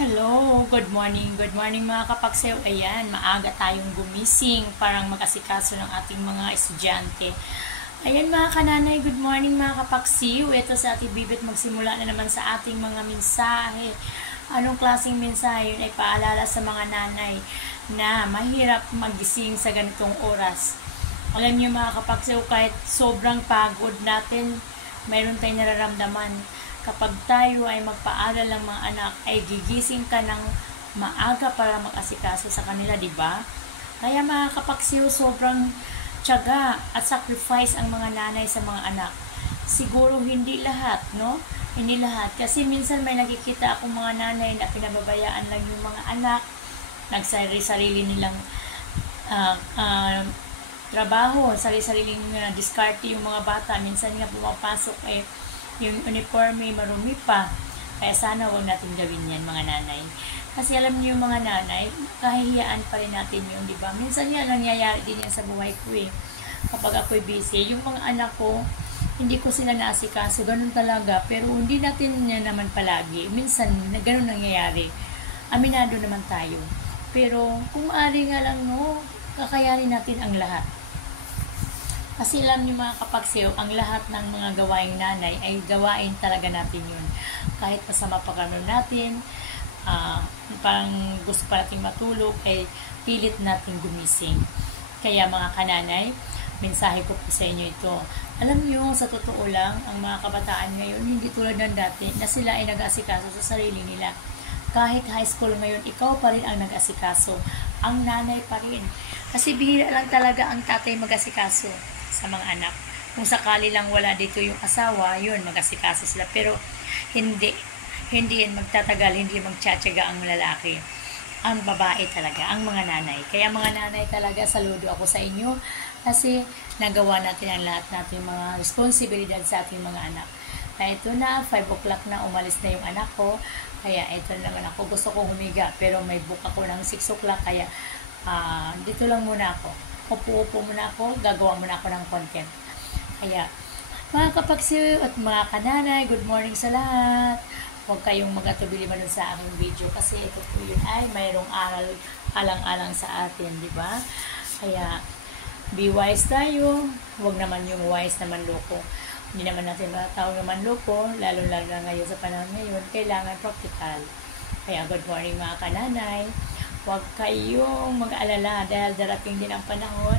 Hello, good morning mga kapaksew. Ayan, maaga tayong gumising parang mag-asikaso ng ating mga estudyante. Ayan mga kananay, good morning mga kapaksew. Ito sa ating bibit magsimula na naman sa ating mga mensahe. Anong klaseng mensahe yun ay paalala sa mga nanay na mahirap magising sa ganitong oras. Alam niyo mga kapaksew, kahit sobrang pagod natin, mayroon tayong nararamdaman. Kapag tayo ay magpaaral ng mga anak, ay gigising ka ng maaga para mag-asikaso sa kanila, di ba? Kaya mga kapaksiw, sobrang tiyaga at sacrifice ang mga nanay sa mga anak. Siguro hindi lahat, no? Hindi lahat. Kasi minsan may nakikita akong mga nanay na pinababayaan lang yung mga anak, nagsarili-sarili nilang trabaho, sarili-sariling diskarte yung mga bata. Minsan nga pumapasok yung uniforme marumi pa. Kaya sana huwag natin gawin yan mga nanay. Kasi alam niyo yung mga nanay, kahihiyaan pa rin natin yun, di ba? Minsan yan, nangyayari din yan sa buhay ko eh. Kapag ako'y busy, yung mga anak ko, hindi ko sila naasikaso, ganun talaga. Pero hindi natin yan naman palagi. Minsan, ganun nangyayari. Aminado naman tayo. Pero kung maaari nga lang, no, kakayanin natin ang lahat. Kasi alam niyo mga kapagsew, ang lahat ng mga gawaing nanay ay gawain talaga natin yun. Kahit masama pa kami natin, parang gusto pa natin matulog, ay pilit natin gumising. Kaya mga kananay, mensahe ko po sa inyo ito. Alam niyo, sa totoo lang, ang mga kabataan ngayon, hindi tulad ng dati, na sila ay nag-asikaso sa sarili nila. Kahit high school ngayon, ikaw pa rin ang nag-asikaso. Ang nanay pa rin. Kasi bihira lang talaga ang tatay mag-asikaso sa mga anak. Kung sakali lang wala dito yung asawa, yun, mag-asikaso sila. Pero hindi yan magtatagal, hindi magtsatsaga ang lalaki. Ang babae talaga, ang mga nanay. Kaya mga nanay talaga, saludo ako sa inyo kasi nagawa natin ang lahat natin mga responsibilidad sa ating mga anak. Kaya ito na, 5 o'clock na, umalis na yung anak ko. Kaya ito naman ako, gusto ko humiga, pero may book ako ng 6 o'clock, kaya dito lang muna ako. Upo-upo muna ako, gagawa muna ako ng content. Kaya, mga kapagsiw at mga kananay, good morning sa lahat. Huwag kayong mag-atubili man sa aking video kasi ito po yun ay mayroong aral alang-alang sa atin, di ba? Kaya, be wise tayo. Huwag naman yung wise na manloko. Hindi naman natin matawag na manloko, lalo-lalo na ngayon sa panahon ngayon, kailangan practical. Kaya, good morning mga kananay. Huwag kayong mag-alala dahil darating din ang panahon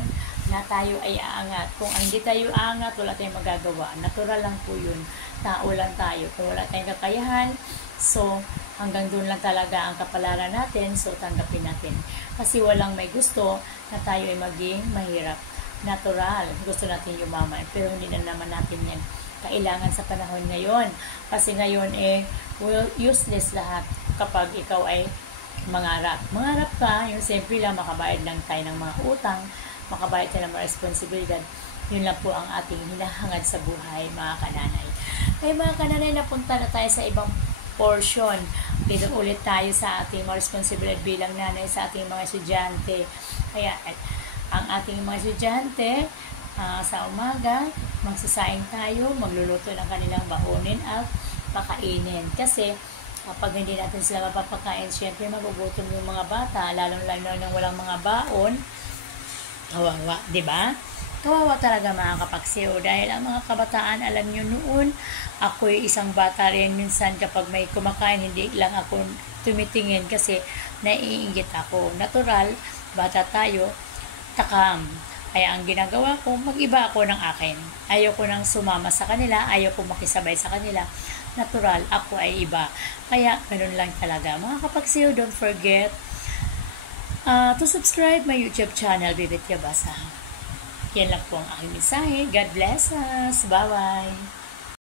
na tayo ay aangat. Kung hindi tayo aangat, wala tayong magagawa. Natural lang po yun. Tao lang tayo. Kung wala tayong kakayahan, so hanggang doon lang talaga ang kapalaran natin, so tanggapin natin. Kasi walang may gusto na tayo ay maging mahirap. Natural. Gusto natin yumaman. Pero hindi na naman natin yan kailangan sa panahon ngayon. Kasi ngayon useless lahat kapag ikaw ay mangarap. Mangarap ka, yung simple lang, makabayad lang tayo ng mga utang, makabayad tayo ng mga responsibilidad. Yun lang po ang ating hinahangad sa buhay, mga kananay. Ay mga kananay, napunta na tayo sa ibang portion. Dito ulit tayo sa ating mga responsibilidad bilang nanay sa ating mga estudyante. Kaya, ang ating mga estudyante, sa umaga, magsasaing tayo, magluluto ng kanilang baonin at pakainin. Kasi, kapag hindi natin sila mapapakain, syempre magugutom yung mga bata, lalong-lalo nang walang mga baon. Kawawa, di ba? Kawawa talaga mga kapaksiw. Dahil ang mga kabataan, alam nyo noon, ako'y isang bata rin. Minsan kapag may kumakain, hindi lang ako tumitingin kasi naiinggit ako. Natural, bata tayo, takam. Kaya ang ginagawa ko, mag-iba ako ng akin. Ayaw ko nang sumama sa kanila, ayaw ko makisabay sa kanila. Natural, ako ay iba. Kaya, ganun lang talaga. Mga kapagsiyo, don't forget to subscribe my YouTube channel, Bibit Yabasa. Yan lang po ang aking mensahe. God bless us. Bye-bye.